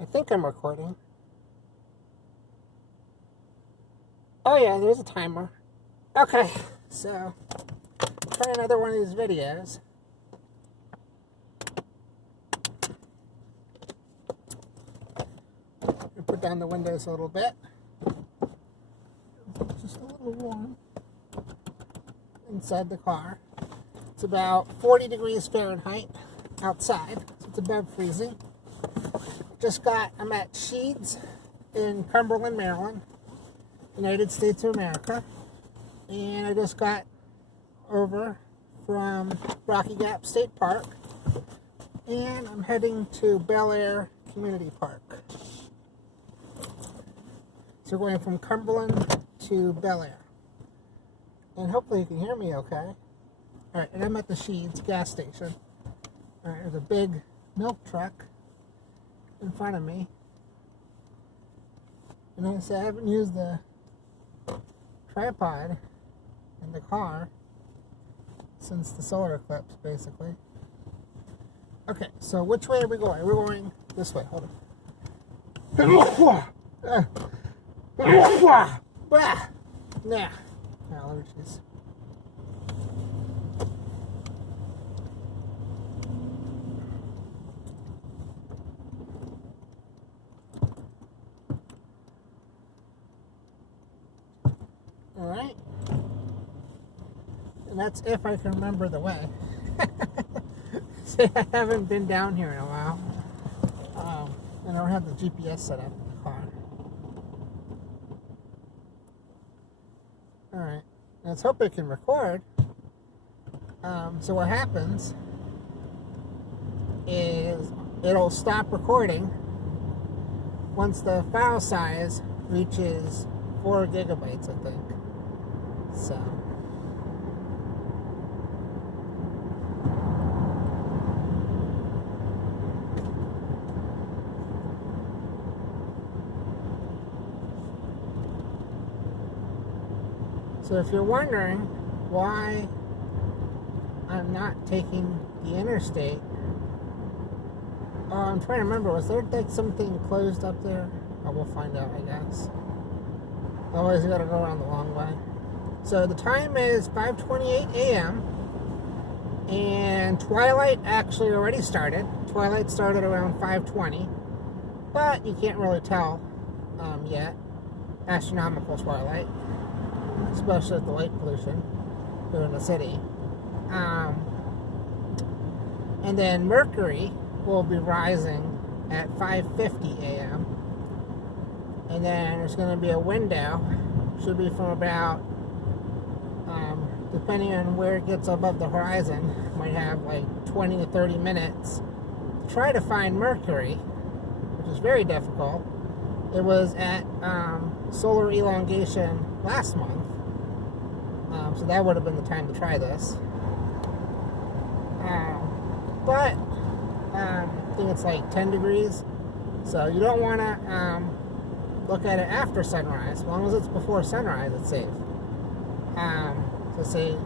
I think I'm recording. Oh yeah, there's a timer. Okay, so try another one of these videos. Put down the windows a little bit. Just a little warm inside the car. It's about 40 degrees Fahrenheit outside, so it's above freezing. I'm at Sheeds in Cumberland, Maryland, United States of America. And I just got over from Rocky Gap State Park. And I'm heading to Bel Air Community Park. So we're going from Cumberland to Bel Air. And hopefully you can hear me okay. Alright, and I'm at the Sheeds gas station. Alright, there's a big milk truck in front of me. And like I said, I haven't used the tripod in the car since the solar eclipse, basically. Okay, so which way are we going? We're going this way. Hold on. Nah. Allergies. Alright. And that's if I can remember the way. See, I haven't been down here in a while. And I don't have the GPS set up in the car. Alright. Let's hope it can record. So what happens is it'll stop recording once the file size reaches 4 gigabytes, I think. So if you're wondering why I'm not taking the interstate, I'm trying to remember, was there like something closed up there? Oh, we'll find out, I guess. Otherwise, you gotta go around the long way. So the time is 5:28 a.m. and twilight actually already started. Twilight started around 5:20, but you can't really tell yet. Astronomical twilight, especially with the light pollution here in the city. And then Mercury will be rising at 5:50 a.m. And then there's going to be a window, should be from about, depending on where it gets above the horizon, might have like 20 to 30 minutes to try to find Mercury, which is very difficult. It was at solar elongation last month, so that would have been the time to try this. But I think it's like 10 degrees, so you don't want to look at it after sunrise. As long as it's before sunrise, it's safe. So say,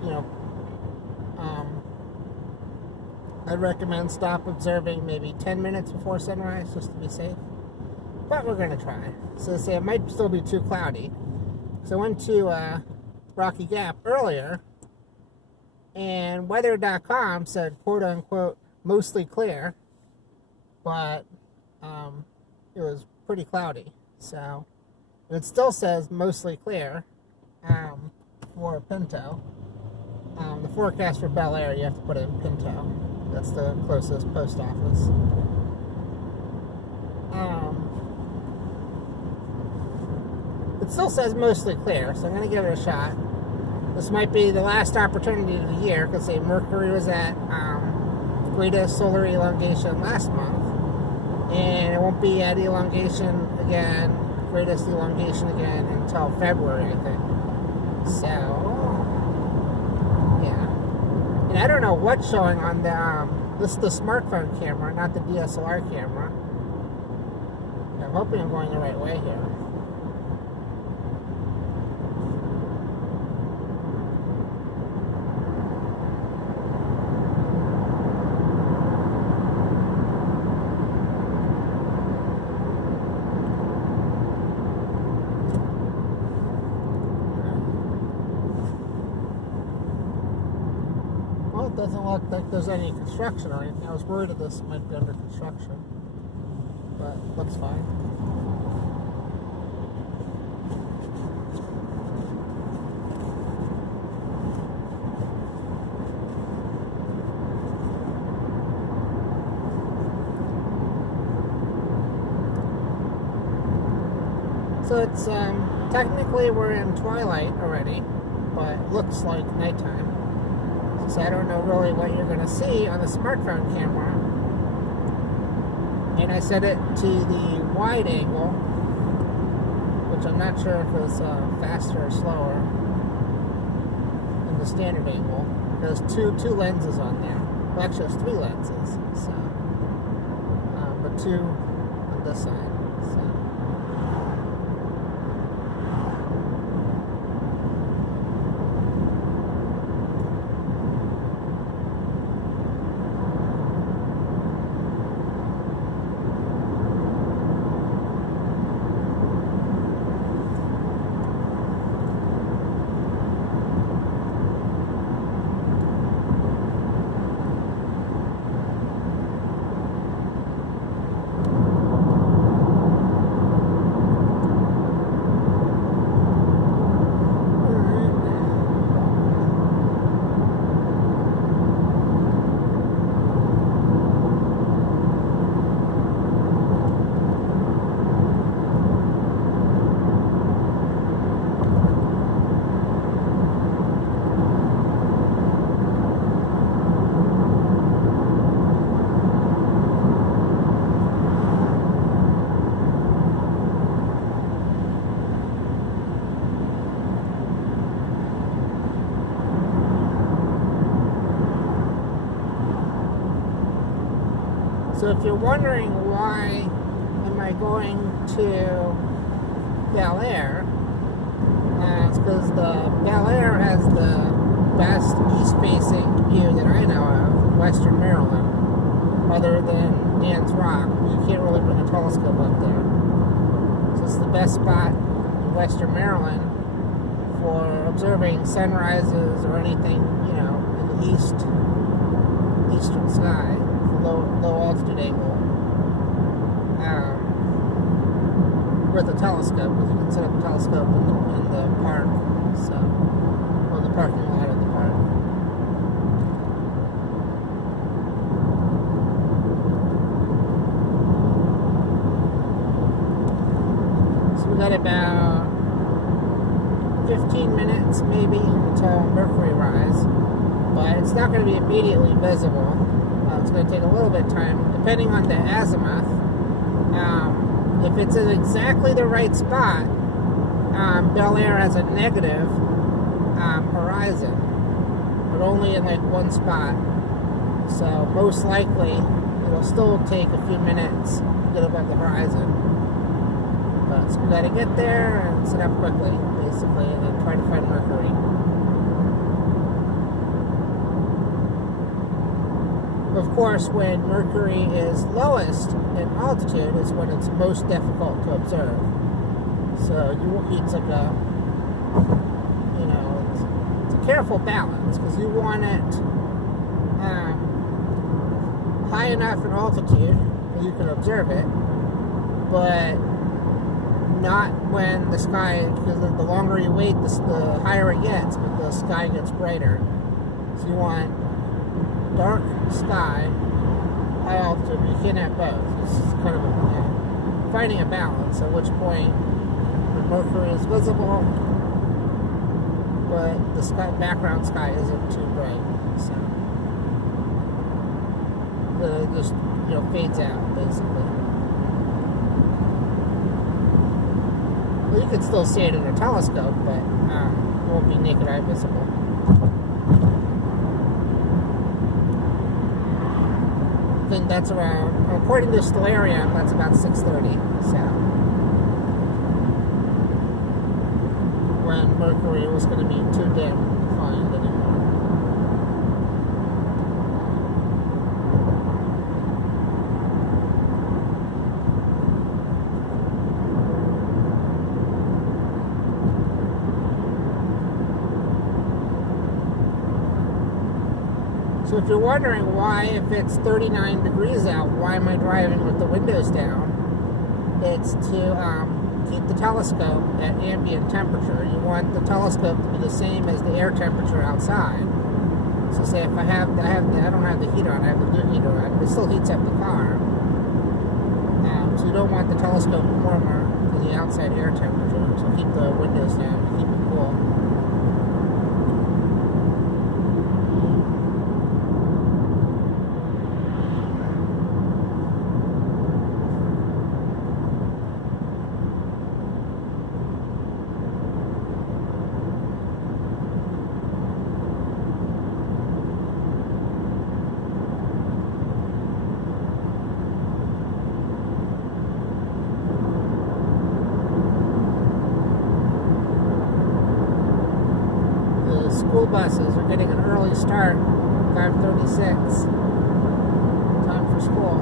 I'd recommend stop observing maybe 10 minutes before sunrise just to be safe. But we're going to try. So say it might still be too cloudy. So I went to Rocky Gap earlier, and weather.com said, quote unquote, mostly clear, but it was pretty cloudy. So it still says mostly clear for Pinto. The forecast for Bel Air, you have to put in Pinto. That's the closest post office. It still says mostly clear, so I'm going to give it a shot. This might be the last opportunity of the year, because say Mercury was at greatest solar elongation last month, and it won't be at elongation again, greatest elongation again, until February, I think. So, yeah. And I don't know what's showing on the, this is the smartphone camera, not the DSLR camera. I'm hoping I'm going the right way here. doesn't look like there's any construction or anything. I was worried that this might be under construction, but it looks fine. So it's technically we're in twilight already, but it looks like nighttime. So I don't know really what you're going to see on the smartphone camera. And I set it to the wide angle, which I'm not sure if it's faster or slower than the standard angle. There's two lenses on there. Well, actually, there's 3 lenses. So, but 2 on this side. So. So if you're wondering why am I going to Bel Air, it's because the Bel Air has the best east-facing view that I know of in Western Maryland, other than Dan's Rock. You can't really bring a telescope up there. So it's the best spot in Western Maryland for observing sunrises or anything, you know, in the eastern sky. Low altitude angle with a telescope, because you can set up a telescope in the park, so, or the parking lot of the park. So we got about 15 minutes maybe until Mercury rise, but it's not going to be immediately visible. It's going to take a little bit of time, depending on the azimuth. If it's in exactly the right spot, Bel Air has a negative horizon, but only in like one spot. So most likely, it'll still take a few minutes to get above the horizon. But so we got to get there and set up quickly, basically, and then try to find Mercury. Of course, when Mercury is lowest in altitude is when it's most difficult to observe. So it's like a, you know, it's a careful balance, because you want it high enough in altitude that you can observe it, but not when the sky, because the longer you wait, the higher it gets, but the sky gets brighter. So you want dark sky, high altitude, but you can't have both. It's kind of finding a balance, at which point the Mercury is visible, but the background sky isn't too bright. So it just, you know, fades out, basically. Well, you can still see it in a telescope, but it won't be naked eye visible. I think that's around, according to Stellarium, that's about 6:30. So when Mercury was going to be too dim to find anymore. So So if you're wondering why, if it's 39 degrees out, why am I driving with the windows down? It's to keep the telescope at ambient temperature. You want the telescope to be the same as the air temperature outside. So say if I don't have the heater on, I have the new heater on, it still heats up the car. So you don't want the telescope warmer than the outside air temperature. So keep the windows down to keep it cool. School buses are getting an early start, 5:36. Time for school.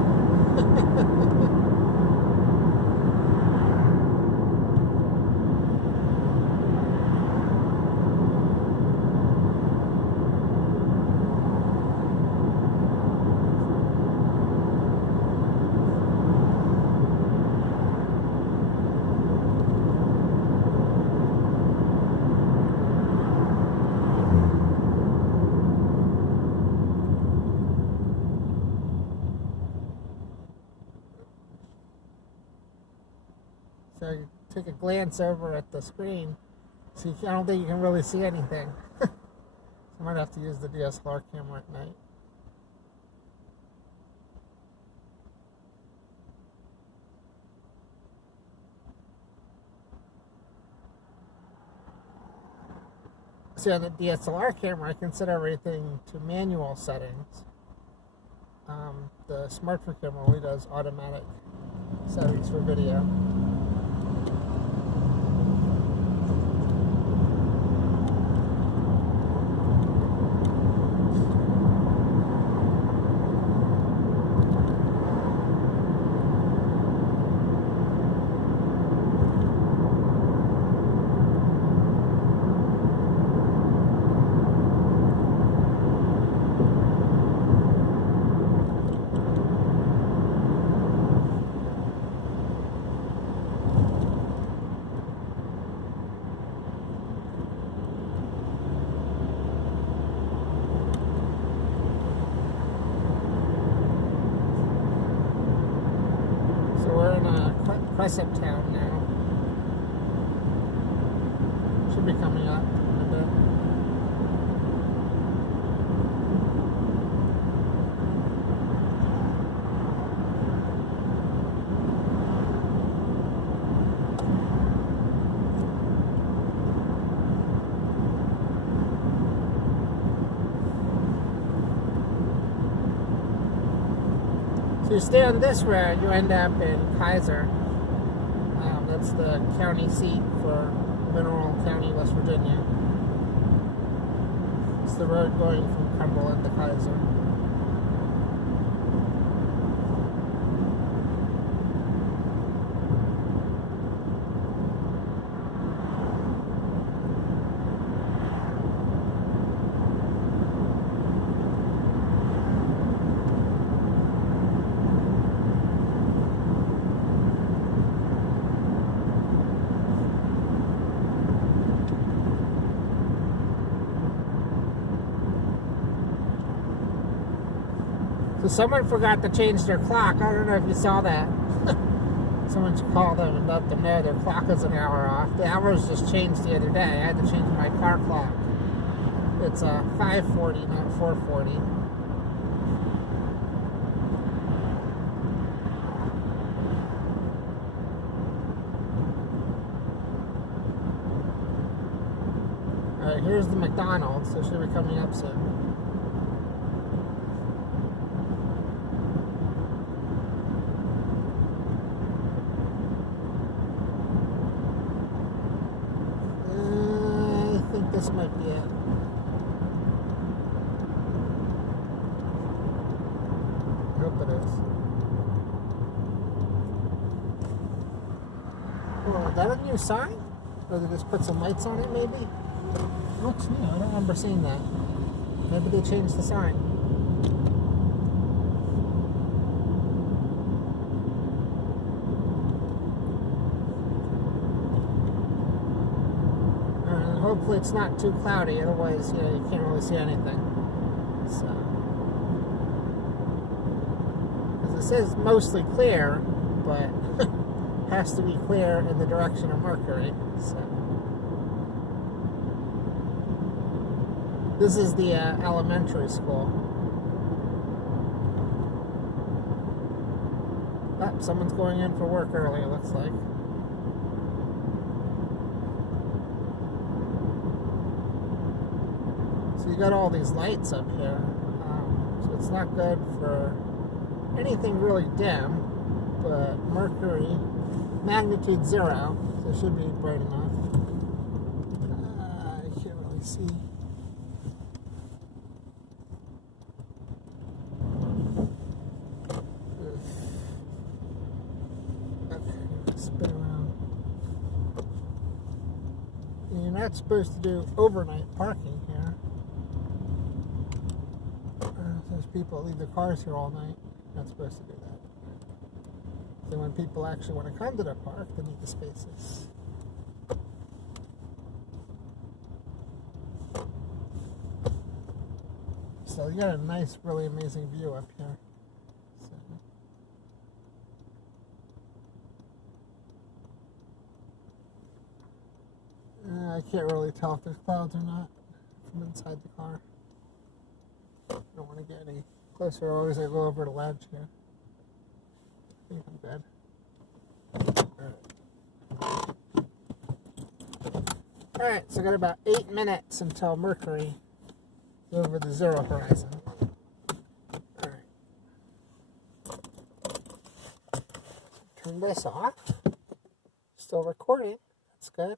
So you take a glance over at the screen. See, I don't think you can really see anything. I might have to use the DSLR camera at night. See, on the DSLR camera, I can set everything to manual settings. The smartphone camera only does automatic settings for video. We're in Crescent Town now. Should be coming up in a bit. So you stay on this road, you end up in Kaiser. That's the county seat for Mineral County, West Virginia. It's the road going from Cumberland to Kaiser. So someone forgot to change their clock. I don't know if you saw that. Someone should call them and let them know their clock is an hour off. The hours just changed the other day. I had to change my car clock. It's 5:40, not 4:40. Alright, here's the McDonald's, so it should be coming up soon. This might be it. I hope it is. Oh, is that a new sign? Or they just put some lights on it, maybe? Looks new. I don't remember seeing that. Maybe they changed the sign. hopefully it's not too cloudy, otherwise, you know, you can't really see anything. So, as it says, mostly clear, but has to be clear in the direction of Mercury. So, this is the elementary school. Oh, someone's going in for work early, it looks like. So you got all these lights up here, so it's not good for anything really dim, but Mercury, magnitude 0, so it should be bright enough. I can't really see. Okay, spin around. You're not supposed to do overnight parking here. There's people that leave their cars here all night. Not supposed to do that. So when people actually want to come to the park, they need the spaces. So you got a nice, really amazing view up here. I can't really tell if there's clouds or not from inside the car. I don't want to get any closer. Always I go over the ledge here. I think I'm good. Alright, so I got about 8 minutes until Mercury is over the 0 horizon. Alright. Turn this off. Still recording. That's good.